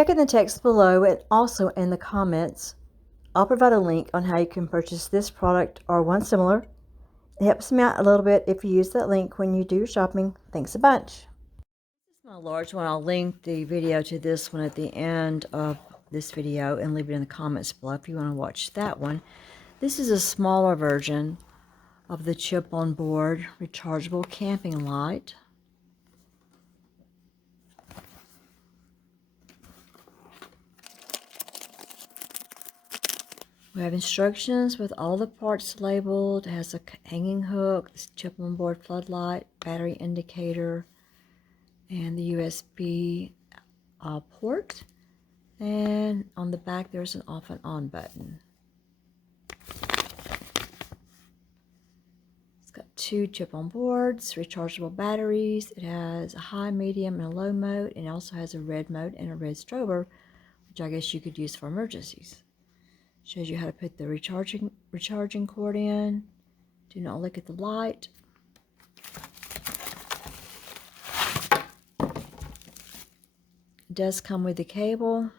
check in the text below and also in the comments. I'll provide a link on how you can purchase this product or one similar. It helps me out a little bit if you use that link when you do your shopping. Thanks a bunch. This is my large one. I'll link the video to this one at the end of this video and leave it in the comments below if you want to watch that one. This is a smaller version of the chip on board rechargeable camping light. We have instructions with all the parts labeled. It has a hanging hook, this chip on board floodlight, battery indicator, and the USB port. And on the back there's an off and on button. It's got 2 chip on boards, rechargeable batteries. It has a high, medium, and a low mode, and it also has a red mode and a red strobe, which I guess you could use for emergencies. Shows you how to put the recharging cord in. Do not look at the light. It does come with the cable.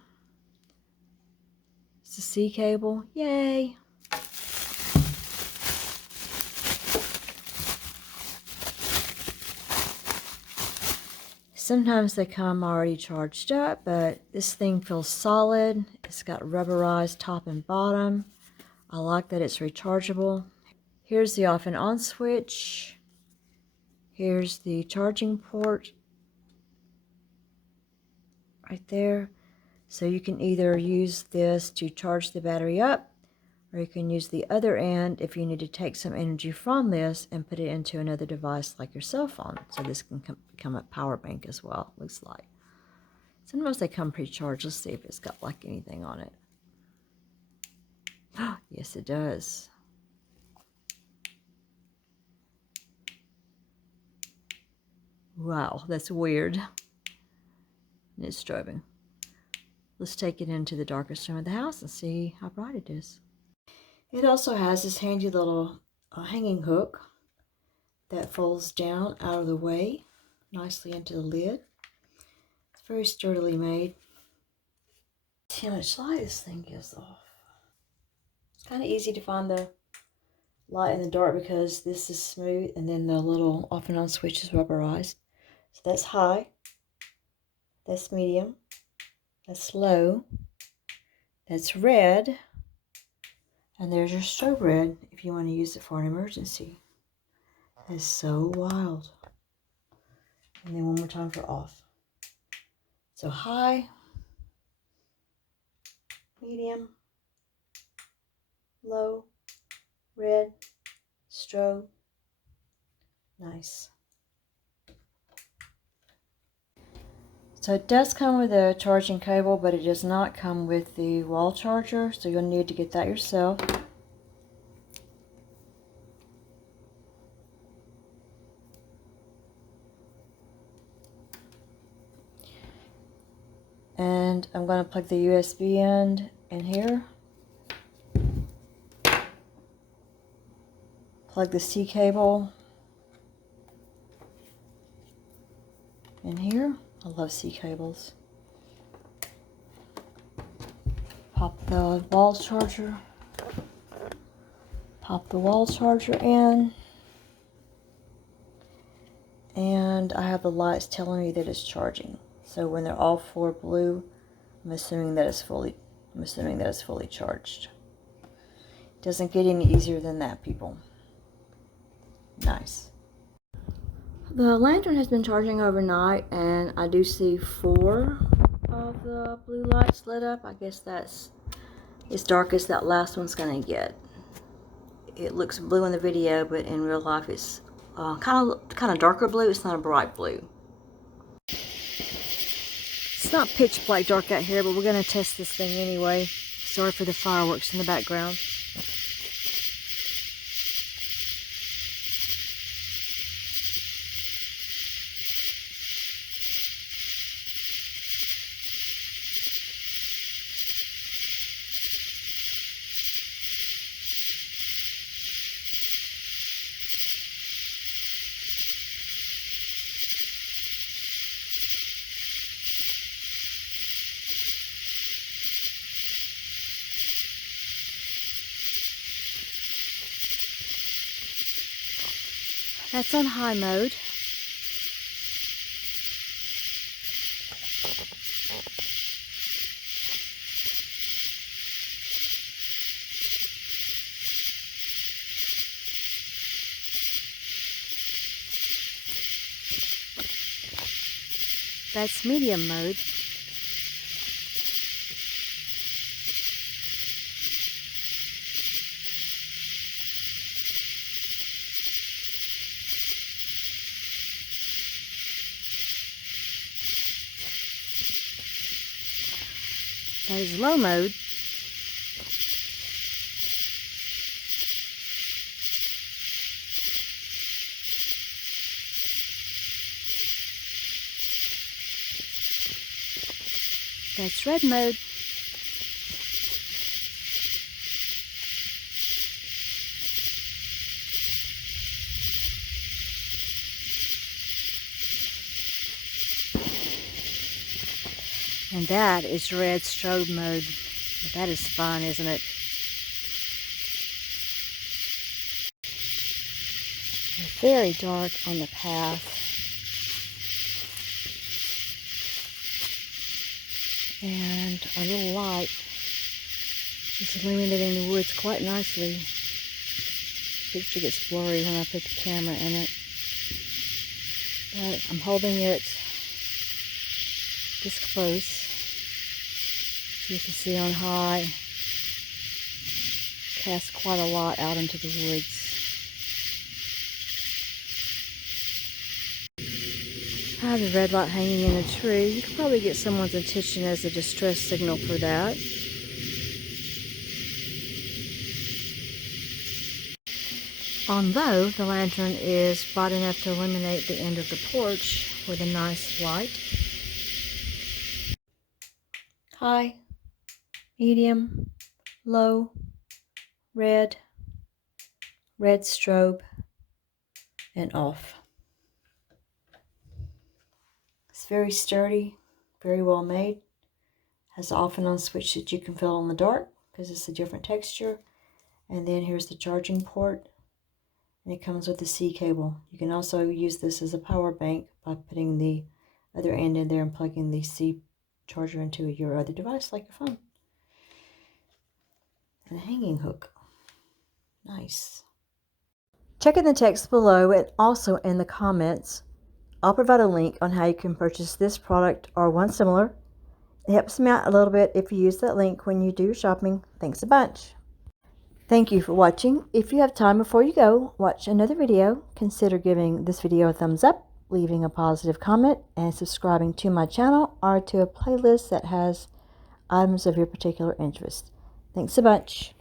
It's a C cable. Yay! Sometimes they come already charged up, but this thing feels solid. It's got rubberized top and bottom. I like that it's rechargeable. Here's the off and on switch. Here's the charging port right there. So you can either use this to charge the battery up, or you can use the other end if you need to take some energy from this and put it into another device like your cell phone. So this can become a power bank as well, looks like. Sometimes they come pre-charged. Let's see if it's got like anything on it. Yes, it does. Wow, that's weird. And it's strobing. Let's take it into the darkest room of the house and see how bright it is. It also has this handy little hanging hook that folds down out of the way nicely into the lid. It's very sturdily made. See how much light this thing gives off. It's kind of easy to find the light in the dark because this is smooth and then the little off and on switch is rubberized. So that's high, that's medium, that's low, that's red, and there's your strobe red if you want to use it for an emergency. That's so wild. And then one more time for off. So high, medium, low, red, strobe. Nice. So it does come with a charging cable, but it does not come with the wall charger, so you'll need to get that yourself. And I'm going to plug the USB end in here. Plug the C cable in here. I love C cables. Pop the wall charger. Pop the wall charger in. And I have the lights telling me that it's charging. So when they're all 4 blue, I'm assuming that it's fully charged. It doesn't get any easier than that, people. Nice. The lantern has been charging overnight, and I do see 4 of the blue lights lit up. I guess that's as dark as that last one's gonna get. It looks blue in the video, but in real life it's kind of darker blue. It's not a bright blue. It's not pitch black dark out here, but we're gonna test this thing anyway. Sorry for the fireworks in the background. That's on high mode. That's medium mode. That is low mode. That's red mode. And that is red strobe mode. That is fun, isn't it? It's very dark on the path. And our little light is illuminating the woods quite nicely. The picture gets blurry when I put the camera in it. But I'm holding it this close so you can see on high. Casts quite a lot out into the woods. I have a red light hanging in a tree. You could probably get someone's attention as a distress signal for that. Although the lantern is bright enough to illuminate the end of the porch with a nice light. High, medium, low, red, red strobe, and off. It's very sturdy, very well made. Has the off and on switch that you can feel in the dark because it's a different texture. And then here's the charging port. And it comes with the C cable. You can also use this as a power bank by putting the other end in there and plugging the C charger into your other device like your phone. And a hanging hook. Nice. Check in the text below and also in the comments. I'll provide a link on how you can purchase this product or one similar. It helps me out a little bit if you use that link when you do your shopping. Thanks a bunch. Thank you for watching. If you have time before you go, watch another video. Consider giving this video a thumbs up, leaving a positive comment, and subscribing to my channel or to a playlist that has items of your particular interest. Thanks a bunch.